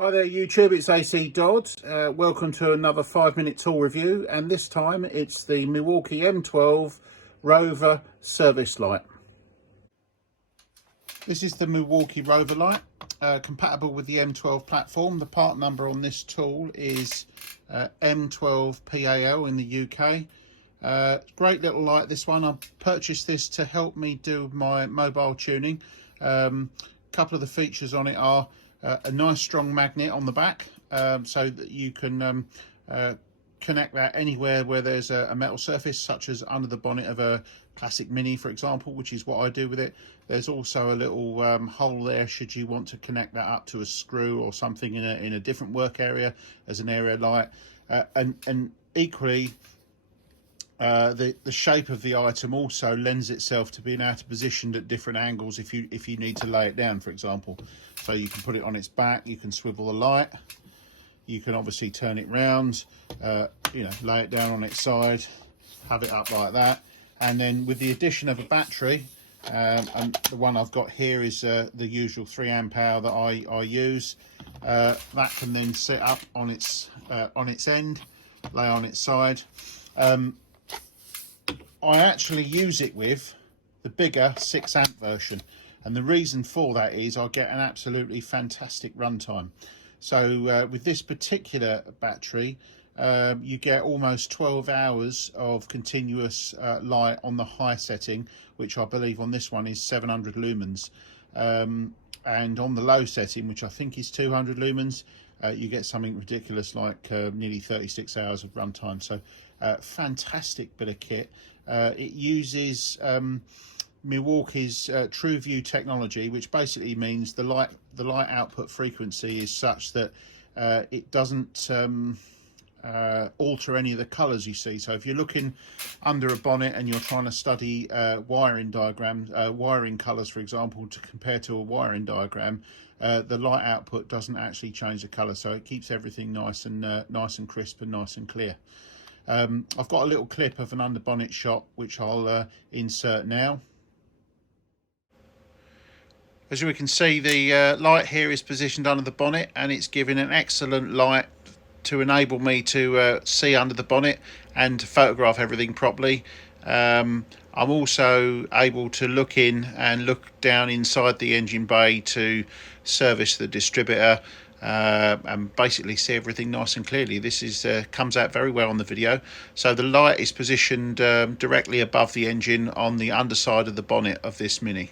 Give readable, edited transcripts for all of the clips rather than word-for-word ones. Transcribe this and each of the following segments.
Hi there YouTube, it's ACDodd. Welcome to another 5-minute tool review, and this time it's the Milwaukee M12 Rover service light. This is the Milwaukee Rover light, compatible with the M12 platform. The part number on this tool is M12PAL in the UK. Great little light, this one. I purchased this to help me do my mobile tuning. Couple of the features on it are a nice strong magnet on the back, so that you can connect that anywhere where there's a metal surface, such as under the bonnet of a classic Mini, for example, which is what I do with it. There's also a little hole there should you want to connect that up to a screw or something in a different work area as an area light. And equally, the shape of the item also lends itself to being able to position at different angles if you need to lay it down, for example. So you can put it on its back, you can swivel the light, you can obviously turn it round, lay it down on its side, have it up like that. And then with the addition of a battery, and the one I've got here is the usual 3 amp hour that I use, that can then sit up on its end, lay on its side. I actually use it with the bigger 6 amp version, and the reason for that is I get an absolutely fantastic runtime. So with this particular battery, you get almost 12 hours of continuous light on the high setting, which I believe on this one is 700 lumens, and on the low setting, which I think is 200 lumens, you get something ridiculous like nearly 36 hours of runtime. So fantastic bit of kit. It uses Milwaukee's TrueView technology, which basically means the light output frequency is such that it doesn't alter any of the colors you see. So if you're looking under a bonnet and you're trying to study wiring diagrams, wiring colors, for example, to compare to a wiring diagram, the light output doesn't actually change the color, so it keeps everything nice and crisp and nice and clear. I've got a little clip of an under bonnet shot which I'll insert now. As we can see, the light here is positioned under the bonnet, and it's giving an excellent light to enable me to see under the bonnet and to photograph everything properly. I'm also able to look in and look down inside the engine bay to service the distributor, and basically see everything nice and clearly. This is comes out very well on the video. So the light is positioned directly above the engine on the underside of the bonnet of this Mini.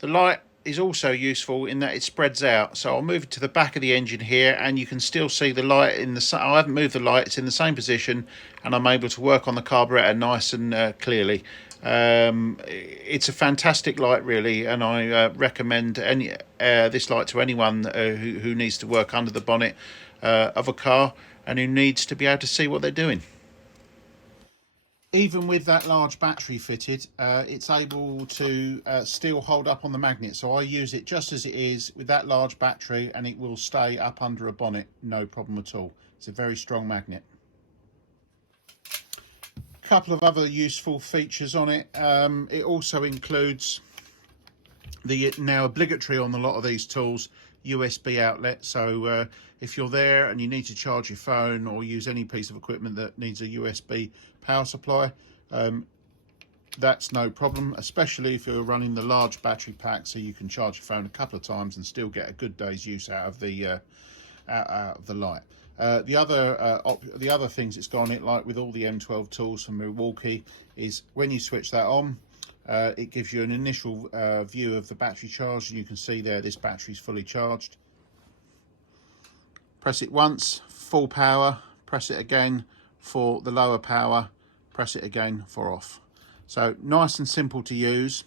The light is also useful in that it spreads out, so I'll move it to the back of the engine here, and you can still see the light in the I haven't moved the light, it's in the same position, and I'm able to work on the carburetor nice and clearly. It's a fantastic light, really, and I recommend this light to anyone who needs to work under the bonnet of a car and who needs to be able to see what they're doing. Even with that large battery fitted, it's able to still hold up on the magnet. So I use it just as it is with that large battery, and it will stay up under a bonnet, no problem at all. It's a very strong magnet. A couple of other useful features on it. It also includes the now obligatory on a lot of these tools USB outlet. So if you're there and you need to charge your phone or use any piece of equipment that needs a USB power supply, that's no problem, especially if you're running the large battery pack, so you can charge your phone a couple of times and still get a good day's use out of the light. The other things it's got on it, like with all the M12 tools from Milwaukee, is when you switch that on, it gives you an initial view of the battery charge, and you can see there this battery's fully charged. Press it once, full power, press it again for the lower power, press it again for off. So nice and simple to use,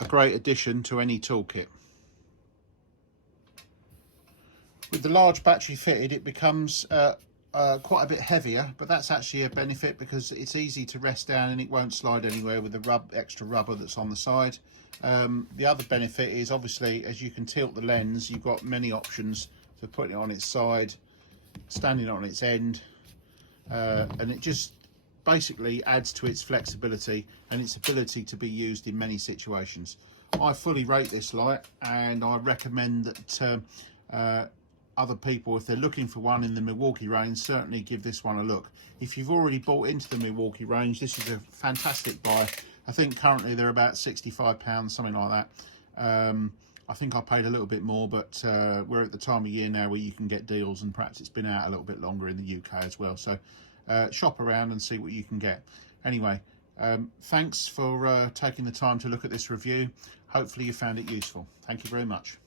a great addition to any toolkit. With the large battery fitted, it becomes quite a bit heavier, but that's actually a benefit because it's easy to rest down and it won't slide anywhere with the extra rubber that's on the side. The other benefit is, obviously, as you can tilt the lens, you've got many options for putting it on its side, standing on its end, and it just basically adds to its flexibility and its ability to be used in many situations. I fully rate this light, and I recommend that other people, if they're looking for one in the Milwaukee range, certainly give this one a look. If you've already bought into the Milwaukee range, this is a fantastic buy. I think currently they're about £65, something like that. I think I paid a little bit more, but we're at the time of year now where you can get deals, and perhaps it's been out a little bit longer in the UK as well. So shop around and see what you can get. Anyway, thanks for taking the time to look at this review. Hopefully you found it useful. Thank you very much.